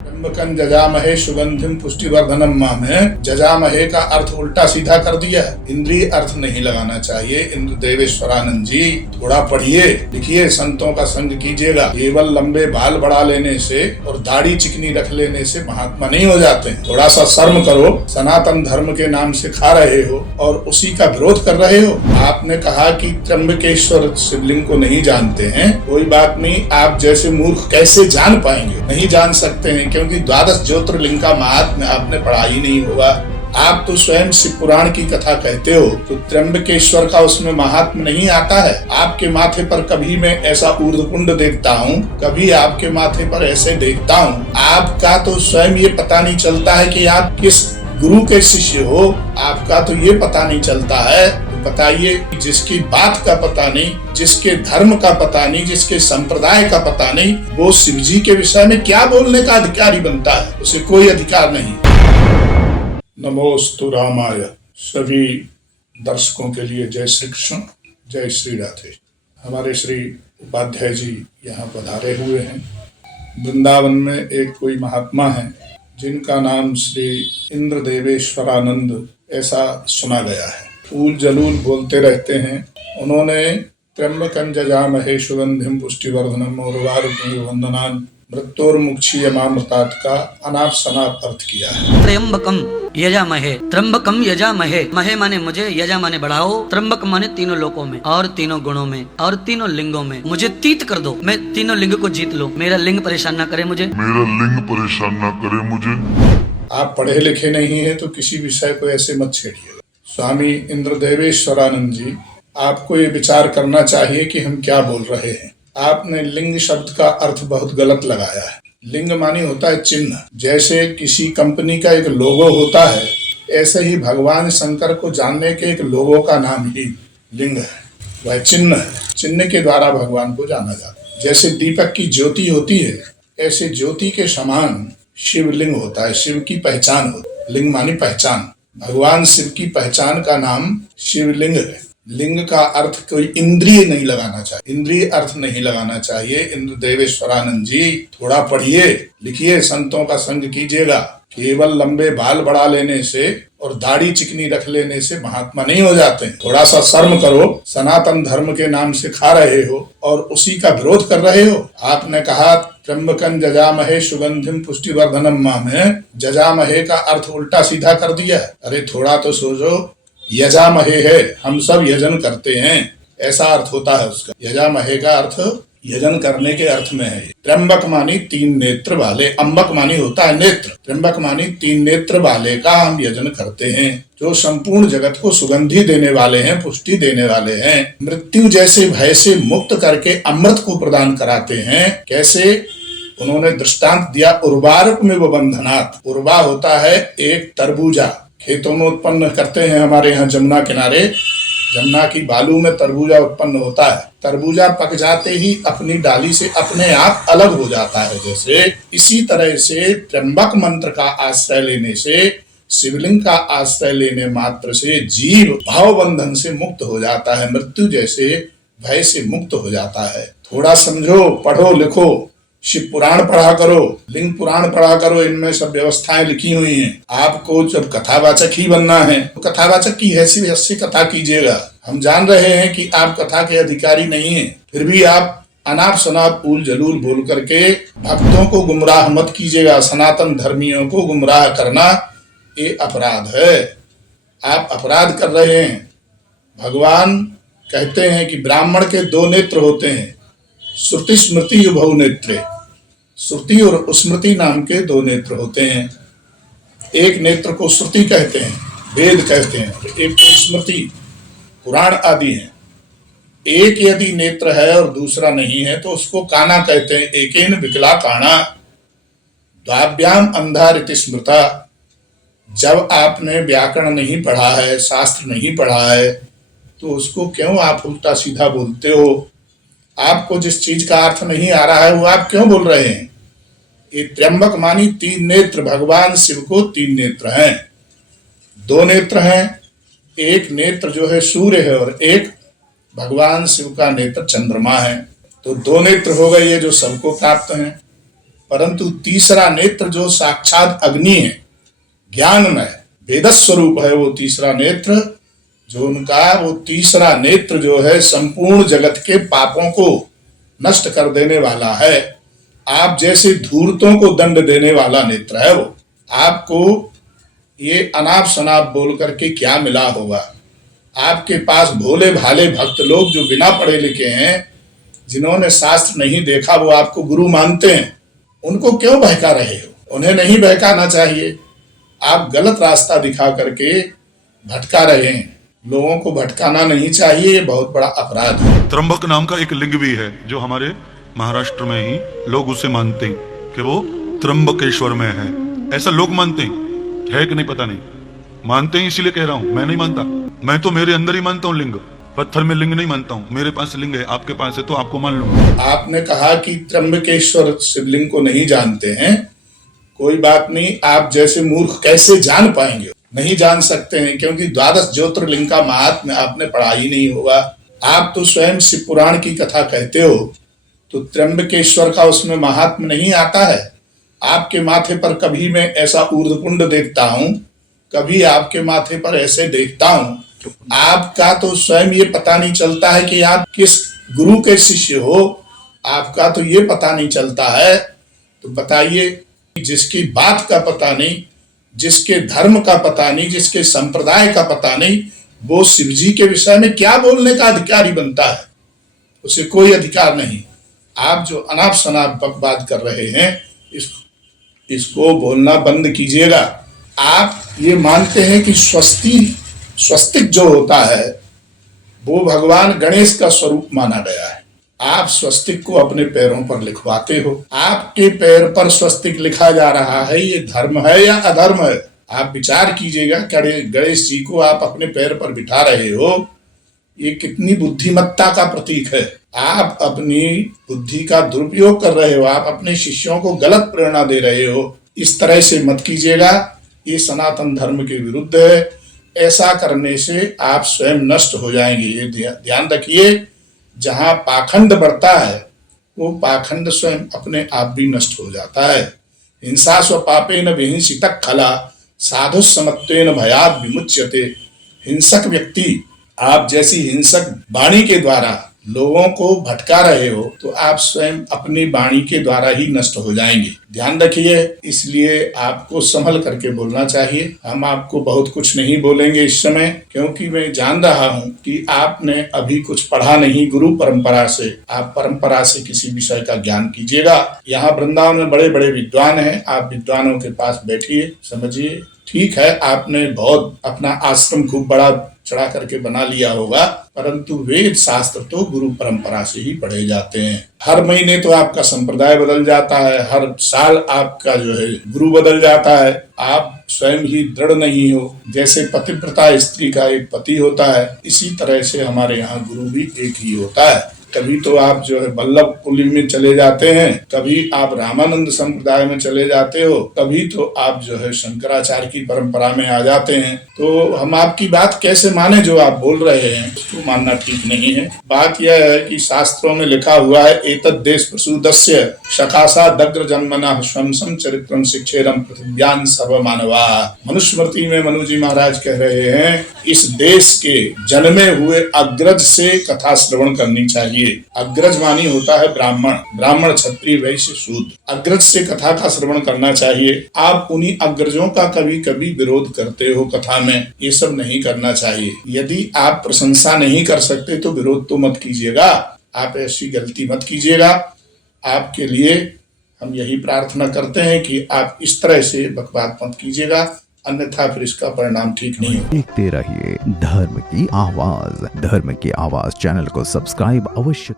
त्र्यंबकं जजामहे सुगंधिम पुष्टिवर्धनम में जजामहे का अर्थ उल्टा सीधा कर दिया है। इंद्रिय अर्थ नहीं लगाना चाहिए। इंद्र देवेश्वरानंद जी थोड़ा पढ़िए लिखिए, संतों का संग कीजिएगा। केवल लंबे बाल बढ़ा लेने से और दाढ़ी चिकनी रख लेने से महात्मा नहीं हो जाते हैं। थोड़ा सा शर्म करो। सनातन धर्म के नाम से खा रहे हो और उसी का विरोध कर रहे हो। आपने कहा कि त्र्यंबकेश्वर शिवलिंग को नहीं जानते हैं, कोई बात नहीं। आप जैसे मूर्ख कैसे जान पाएंगे? नहीं जान सकते हैं क्योंकि द्वादश ज्योतिर्लिंग का महात्म्य आपने पढ़ा ही नहीं होगा। आप तो स्वयं शिव पुराण की कथा कहते हो, तो त्र्यंबकेश्वर का उसमें महात्म्य नहीं आता है। आपके माथे पर कभी मैं ऐसा ऊर्ध्वपुंड देखता हूँ, कभी आपके माथे पर ऐसे देखता हूँ। आपका तो स्वयं ये पता नहीं चलता है कि आप किस गुरु के शिष्य हो। आपका तो ये पता नहीं चलता है। बताइए, जिसकी बात का पता नहीं, जिसके धर्म का पता नहीं, जिसके संप्रदाय का पता नहीं, वो शिव जी के विषय में क्या बोलने का अधिकारी बनता है? उसे कोई अधिकार नहीं। नमोस्तु रामाय। सभी दर्शकों के लिए जय श्री कृष्ण, जय श्री राधे। हमारे श्री उपाध्याय जी यहाँ पधारे हुए हैं। वृंदावन में एक कोई महात्मा है जिनका नाम श्री इंद्र देवेश्वरानंद ऐसा सुना गया है। फूल जलूल बोलते रहते हैं। उन्होंने त्र्यंबकं जजामहे सुगंधिम पुष्टिवर्धनम उर्वारुकमिव वंदनान् मृत्योर्मुक्षीयमामृतात् का अनाप शनाप अर्थ किया है। त्र्यंबकम यजामहे, महे माने मुझे, यजा माने बढ़ाओ, त्र्यंबक माने तीनों लोकों में और तीनों गुणों में और तीनों लिंगों में मुझे तीत कर दो। मैं तीनों लिंग को जीत लूं। मेरा लिंग परेशान ना करे मुझे। आप पढ़े लिखे नहीं है तो किसी विषय को ऐसे मत छेड़िए। स्वामी इंद्र देवेश्वरानंद जी, आपको ये विचार करना चाहिए कि हम क्या बोल रहे हैं। आपने लिंग शब्द का अर्थ बहुत गलत लगाया है। लिंग मानी होता है चिन्ह। जैसे किसी कंपनी का एक लोगो होता है, ऐसे ही भगवान शंकर को जानने के एक लोगो का नाम ही लिंग है। वह चिन्ह है। चिन्ह के द्वारा भगवान को जाना जाता है। जैसे दीपक की ज्योति होती है, ऐसे ज्योति के समान शिवलिंग होता है। शिव की पहचान होती है। लिंग मानी पहचान। भगवान शिव की पहचान का नाम शिवलिंग है। लिंग का अर्थ कोई इंद्रिय नहीं लगाना चाहिए। इंद्रिय अर्थ नहीं लगाना चाहिए। इंद्र देवेश्वरानंद जी थोड़ा पढ़िए लिखिए, संतों का संग कीजिएगा। केवल लंबे बाल बढ़ा लेने से और दाढ़ी चिकनी रख लेने से महात्मा नहीं हो जाते हैं। थोड़ा सा शर्म करो। सनातन धर्म के नाम से खा रहे हो और उसी का विरोध कर रहे हो। आपने कहा त्र्यंबकं जजामहे सुगंधिम पुष्टिवर्धनम में जजामहे का अर्थ उल्टा सीधा कर दिया है। अरे थोड़ा तो सोचो। यजामहे है, हम सब यजन करते हैं, ऐसा अर्थ होता है उसका। यजामहे का अर्थ यजन करने के अर्थ में है। त्र्यंबक मानी तीन नेत्र वाले, अम्बक मानी होता है नेत्र, त्र्यंबक मानी तीन नेत्र वाले का हम यजन करते हैं, जो संपूर्ण जगत को सुगंधि देने वाले हैं, पुष्टि देने वाले हैं। मृत्यु जैसे भय से मुक्त करके अमृत को प्रदान कराते हैं। कैसे? उन्होंने दृष्टांत दिया उर्वारुक में बंधनात्। उर्वा होता है एक तरबूजा, खेतों में उत्पन्न करते हैं हमारे यहाँ जमुना किनारे। जमुना की बालू में तरबूजा उत्पन्न होता है। तरबूजा पक जाते ही अपनी डाली से अपने आप अलग हो जाता है। जैसे इसी तरह से त्र्यंबक मंत्र का आश्रय लेने से, शिवलिंग का आश्रय लेने मात्र से जीव भाव बंधन से मुक्त हो जाता है, मृत्यु जैसे भय से मुक्त हो जाता है। थोड़ा समझो, पढ़ो लिखो, शिव पुराण पढ़ा करो, लिंग पुराण पढ़ा करो। इनमें सब व्यवस्थाएं लिखी हुई हैं। आपको जब कथावाचक ही बनना है तो कथावाचक की हैसियत से कथा कीजिएगा। हम जान रहे हैं कि आप कथा के अधिकारी नहीं हैं, फिर भी आप अनाप शनाप फूल जलूल बोल करके भक्तों को गुमराह मत कीजिएगा। सनातन धर्मियों को गुमराह करना ये अपराध है। आप अपराध कर रहे हैं। भगवान कहते हैं कि ब्राह्मण के दो नेत्र होते हैं, श्रुति स्मृति उभौ नेत्रे। श्रुति और स्मृति नाम के दो नेत्र होते हैं। एक नेत्र को श्रुति कहते हैं, वेद कहते हैं, एक को स्मृति, पुराण आदि हैं। एक यदि नेत्र है और दूसरा नहीं है तो उसको काना कहते हैं। एकेन विकला काना द्वाभ्याम अंधा रीति स्मृता। जब आपने व्याकरण नहीं पढ़ा है, शास्त्र नहीं पढ़ा है, तो उसको क्यों आप उल्टा सीधा बोलते हो? आपको जिस चीज का अर्थ नहीं आ रहा है वो आप क्यों बोल रहे हैं? ये त्र्यंबक मानी तीन नेत्र, भगवान शिव को तीन नेत्र हैं। दो नेत्र हैं, एक नेत्र जो है सूर्य है और एक भगवान शिव का नेत्र चंद्रमा है। तो दो नेत्र हो गए ये जो सबको प्राप्त हैं। परंतु तीसरा नेत्र जो साक्षात अग्नि है, ज्ञानमय वेद स्वरूप है, वो तीसरा नेत्र जो उनका, वो तीसरा नेत्र जो है संपूर्ण जगत के पापों को नष्ट कर देने वाला है। आप जैसे धूर्तों को दंड देने वाला नेत्र है वो। आपको ये अनाप शनाप बोल करके क्या मिला होगा? आपके पास भोले भाले भक्त लोग जो बिना पढ़े लिखे हैं, जिन्होंने शास्त्र नहीं देखा, वो आपको गुरु मानते हैं। उनको क्यों बहका रहे हो? उन्हें नहीं बहकाना चाहिए। आप गलत रास्ता दिखा करके भटका रहे हैं। लोगों को भटकाना नहीं चाहिए, ये बहुत बड़ा अपराध है। त्र्यंबक नाम का एक लिंग भी है जो हमारे महाराष्ट्र में ही लोग उसे मानते हैं कि वो त्र्यंबकेश्वर में है। ऐसा लोग मानते हैं, है कि नहीं पता नहीं, मानते हैं, इसीलिए कह रहा हूं। मैं नहीं मानता, मैं तो मेरे अंदर ही मानता हूं लिंग, पत्थर में लिंग नहीं मानता हूं। मेरे पास लिंग है, आपके पास है तो आपको मान लूंगा। आपने कहा कि त्र्यंबकेश्वर शिवलिंग को नहीं जानते हैं, कोई बात नहीं। आप जैसे मूर्ख कैसे जान पाएंगे? नहीं जान सकते हैं, क्योंकि द्वादश ज्योतिर्लिंग का महात्म्य आपने पढ़ा ही नहीं होगा। आप तो स्वयं शिव पुराण की कथा कहते हो, तो त्र्यंबकेश्वर का उसमें महात्म्य नहीं आता है। आपके माथे पर कभी मैं ऐसा ऊर्ध्वकुंड देखता हूं, कभी आपके माथे पर ऐसे देखता हूं। आपका तो स्वयं ये पता नहीं चलता है कि आप किस गुरु के शिष्य हो। आपका तो ये पता नहीं चलता है। तो बताइए, जिसकी बात का पता नहीं, जिसके धर्म का पता नहीं, जिसके संप्रदाय का पता नहीं, वो शिव जी के विषय में क्या बोलने का अधिकारी बनता है? उसे कोई अधिकार नहीं। आप जो अनाप शनाप बकवाद कर रहे हैं, इसको बोलना बंद कीजिएगा। आप ये मानते हैं कि स्वस्तिक जो होता है वो भगवान गणेश का स्वरूप माना गया है। आप स्वस्तिक को अपने पैरों पर लिखवाते हो। आपके पैर पर स्वस्तिक लिखा जा रहा है, ये धर्म है या अधर्म है? आप विचार कीजिएगा। गणेश जी को आप अपने पैर पर बिठा रहे हो, ये कितनी बुद्धिमत्ता का प्रतीक है। आप अपनी बुद्धि का दुरुपयोग कर रहे हो, आप अपने शिष्यों को गलत प्रेरणा दे रहे हो। इस तरह से मत कीजिएगा, ये सनातन धर्म के विरुद्ध है। ऐसा करने से आप स्वयं नष्ट हो जाएंगे। ये ध्यान रखिए, जहां पाखंड बढ़ता है वो पाखंड स्वयं अपने आप भी नष्ट हो जाता है। हिंसा स्व पापेन विहिंसितः खला साधु समत्वेन भयात् विमुच्यते। हिंसक व्यक्ति, आप जैसी हिंसक वाणी के द्वारा लोगों को भटका रहे हो, तो आप स्वयं अपनी वाणी के द्वारा ही नष्ट हो जाएंगे। ध्यान रखिए, इसलिए आपको संभल करके बोलना चाहिए। हम आपको बहुत कुछ नहीं बोलेंगे इस समय, क्योंकि मैं जान रहा हूं कि आपने अभी कुछ पढ़ा नहीं गुरु परंपरा से। आप परंपरा से किसी विषय का ज्ञान कीजिएगा। यहाँ वृंदावन में बड़े बड़े विद्वान हैं, आप विद्वानों के पास बैठिए, समझिए। ठीक है, आपने बहुत अपना आश्रम खूब बड़ा चढ़ा करके बना लिया होगा, परंतु वेद शास्त्र तो गुरु परंपरा से ही पढ़े जाते हैं। हर महीने तो आपका संप्रदाय बदल जाता है, हर साल आपका जो है गुरु बदल जाता है। आप स्वयं ही दृढ़ नहीं हो। जैसे पतिव्रता स्त्री का एक पति होता है, इसी तरह से हमारे यहाँ गुरु भी एक ही होता है। कभी तो आप जो है वल्लभ कुली में चले जाते हैं, कभी आप रामानंद संप्रदाय में चले जाते हो, कभी तो आप जो है शंकराचार्य की परंपरा में आ जाते हैं। तो हम आपकी बात कैसे माने? जो आप बोल रहे हैं उसको मानना ठीक नहीं है। बात यह है कि शास्त्रों में लिखा हुआ है, एतद् देश प्रसूदस्य सकाशा दग्र जन्मना स्वंसम चरित्रम शिक्षेरम पृथिव्यान सर्व मानवा। मनुस्मृति में मनु जी महाराज कह रहे हैं, इस देश के जन्मे हुए अग्रज से कथा श्रवण करनी चाहिए। अग्रज मानी होता है ब्राह्मण, ब्राह्मण क्षत्रिय वैश्य शूद्र। अग्रज से कथा का श्रवण करना चाहिए। आप उन्हीं अग्रजों का कभी कभी विरोध करते हो कथा में, ये सब नहीं करना चाहिए। यदि आप प्रशंसा नहीं कर सकते तो विरोध तो मत कीजिएगा। आप ऐसी गलती मत कीजिएगा। आपके लिए हम यही प्रार्थना करते हैं कि आप इस तरह से बकवाद मत कीजिएगा, अन्यथा फिर इसका परिणाम ठीक नहीं होगा। देखते रहिए धर्म की आवाज। धर्म की आवाज चैनल को सब्सक्राइब अवश्य